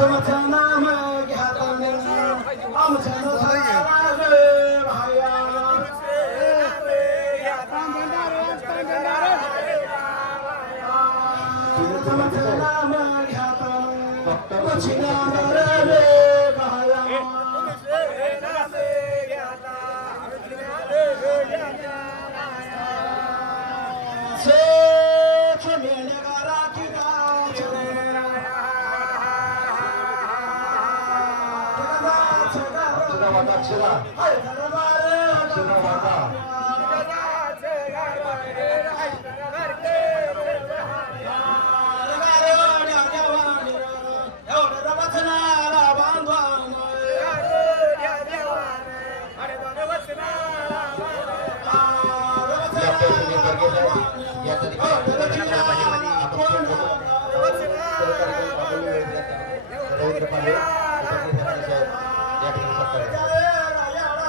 Tanıtınamı gehatanlarım Amcını tanıtınamı hayyanım Tanıtınamı gehatanım Koçinamı hayyanım Tanıtınamı gehatanım 吃饭吃饭吃饭吃饭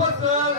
वापस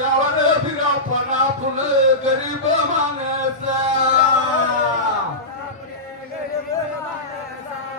यावर फिरापणा फुल गरीब माणसा.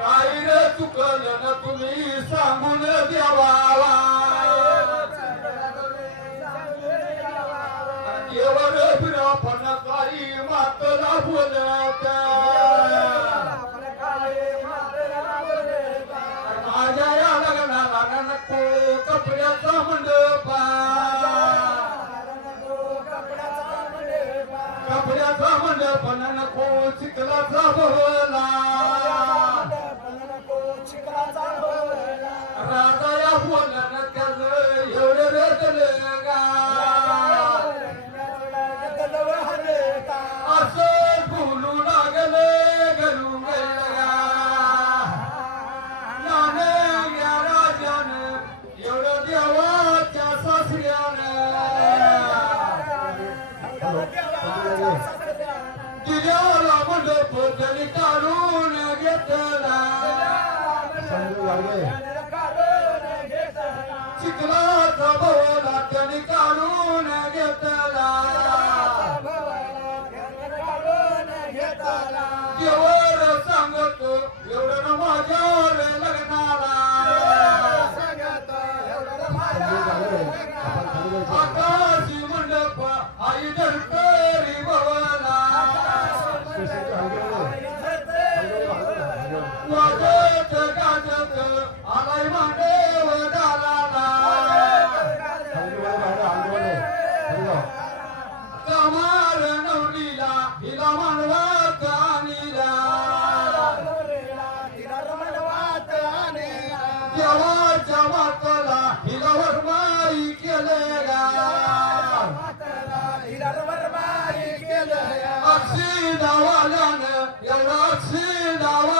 काही न चुकलं ना तुम्ही सांगून देवा पोतली घेतला चिखलाचा भवाला त्यांनी काढून घेतला देवर सांगतो माझ्या गमनवात आणिला देवाच्या मातला हिलावर माई केलेला अक्षी दावाल्यानं एवढा अक्षी दावा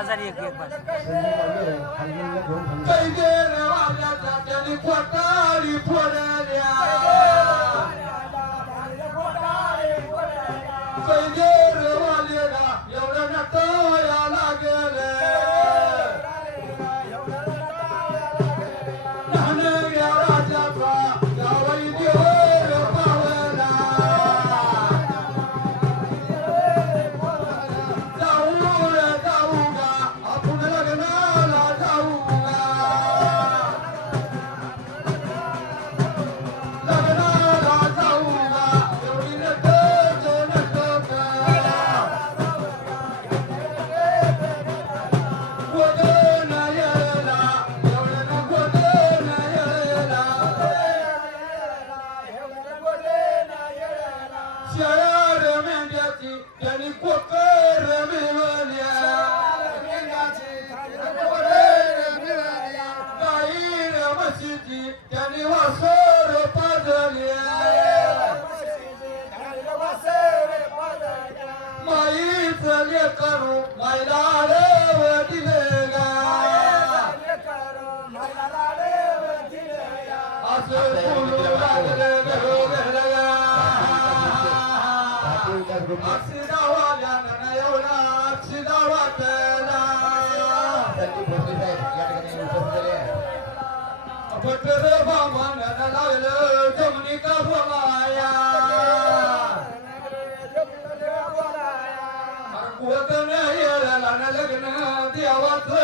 हजार एक एक बस. एवढं नटोया. की त्यांनी वासर पाजल्या. माईच लेकरू मायला देव दिले गा बोलू लागले असं पटर बामण लागलं जमनी का बोलाया कुवतन येळला न लग्न देवाच.